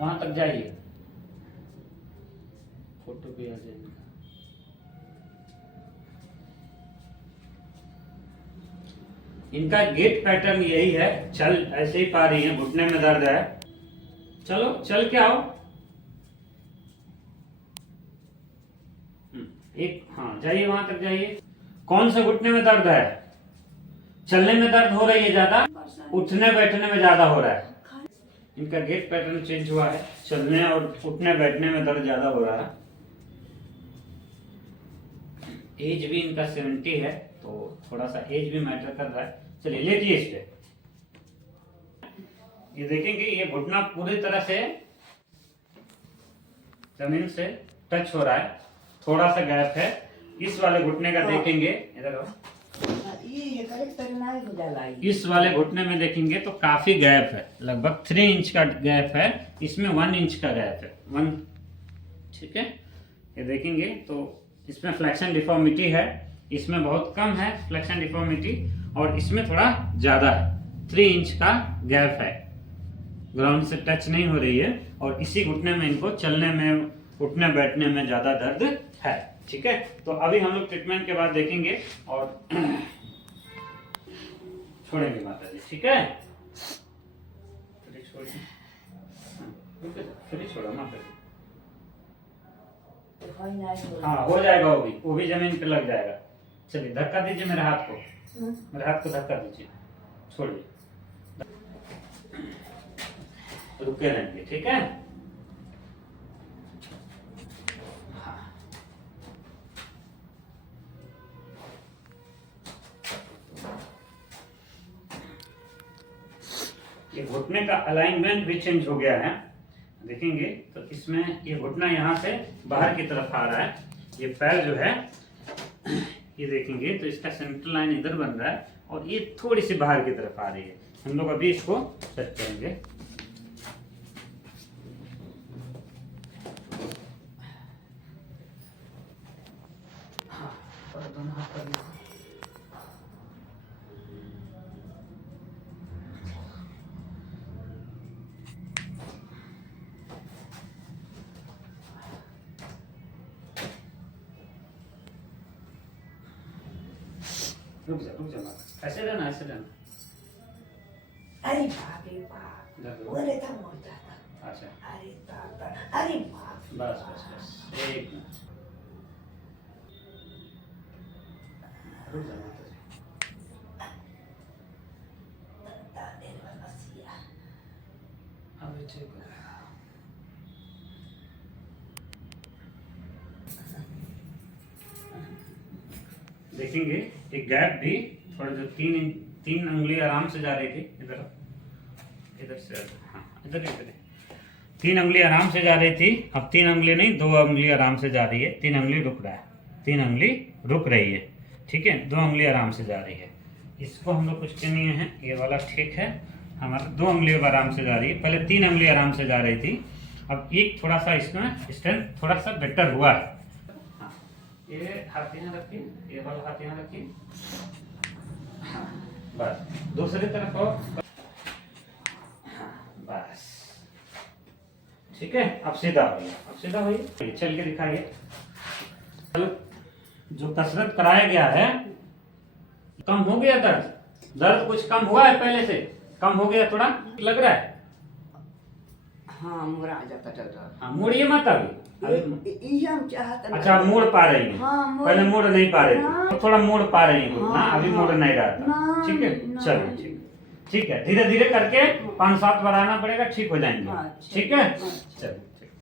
वहां तक जाइए, फोटो भी आ जाएगा। इनका गेट पैटर्न यही है, चल ऐसे ही पा रही है, घुटने में दर्द है, चलो चल के आओ। एक, हाँ जाइए वहां तक जाइए। कौन सा घुटने में दर्द है? चलने में दर्द हो रही है ज्यादा, उठने बैठने में ज्यादा हो रहा है। इनका गेट पैटर्न चेंज हुआ है, चलने और उठने बैठने में दर्द ज्यादा हो रहा है। एज भी इनका 70 है, तो थोड़ा सा एज भी मैटर कर रहा है। चलिए लेटिए इस पे। ये देखेंगे ये घुटना पूरी तरह से जमीन से टच हो रहा है, थोड़ा सा गैप है। इस वाले घुटने का देखेंगे, इधर आओ, इस वाले घुटने में देखेंगे तो काफी गैप है, लगभग 3 इंच का गैप है, इसमें 1 इंच का गैप है, 1। ठीक है, ये देखेंगे तो इसमें फ्लेक्शन डिफॉर्मिटी है, इसमें बहुत कम है फ्लेक्शन डिफॉर्मिटी, और इसमें थोड़ा ज्यादा है, 3 इंच का गैप है, ग्राउंड से टच नहीं हो रही है। और इसी घुटने में इनको चलने में, उठने बैठने में ज्यादा दर्द है। ठीक है, तो अभी हम लोग ट्रीटमेंट के बाद देखेंगे और छोड़ेंगे माता जी। ठीक है, फिर छोड़ो माता जी। हाँ हो जाएगा, वो भी जमीन पे लग जाएगा। चलिए धक्का दीजिए मेरे हाथ को, मेरे हाथ को धक्का दीजिए, छोड़िए, रुके रहेंगे। ठीक है, ये घुटने का अलाइनमेंट भी चेंज हो गया है, देखेंगे तो इसमें ये घुटना यहाँ से बाहर की तरफ आ रहा है, ये पैर जो है ये देखेंगे तो इसका सेंटर लाइन इधर बन रहा है और ये थोड़ी सी बाहर की तरफ आ रही है। हम लोग अभी इसको सेट करेंगे। हाँ, दोनों हाथ कर लीजिए। रुक जा मत, ऐसे रहना, ऐसे रहना। अरे बाप रे बाप, बोले था मर जाता। अच्छा, अरे बाप, अरे बाप, बस बस बस, एक मिनट, रुक जा मत। अभी ठीक है, देखेंगे एक गैप भी थोड़ा, जो 3 उंगली आराम से जा रही थी, इधर से, हाँ इधर 3 उंगली आराम से जा रही थी, अब 3 उंगली नहीं, 2 उंगली आराम से जा रही है, 3 उंगली रुक रहा है, 3 उंगली रुक रही है। ठीक है, 2 उंगली आराम से जा रही है। इसको हम लोग कुछ नहीं है, ये वाला ठीक है, हमारा 2 उंगली अब आराम से जा रही है, पहले 3 उंगली आराम से जा रही थी, अब एक थोड़ा सा इसमें स्ट्रेंथ थोड़ा सा बेटर हुआ है। ये हाथ यहाँ रखिए, ये वाला हाथ यहाँ रखिए, बस दूसरी तरफ हो, बस ठीक है। अब सीधा होइए, अब सीधा होइए, चल के दिखाइए। जो कसरत कराया गया है, कम हो गया दर्द, दर्द कुछ कम हुआ है, पहले से कम हो गया, थोड़ा लग रहा है। हाँ मुड़ा आ जाता था। हाँ मुड़िए मत अभी, हम चाहते। अच्छा आप मोड़ पा रही हैं, हाँ, पहले मोड़ नहीं पा रही थी, तो थोड़ा मोड़ पा रही हैं ना, हाँ, अभी मोड़ नहीं रहा था। ठीक है, चलो ठीक है, धीरे धीरे करके 5-7 बार आना पड़ेगा, ठीक हो जाएंगे। ठीक है, चलो।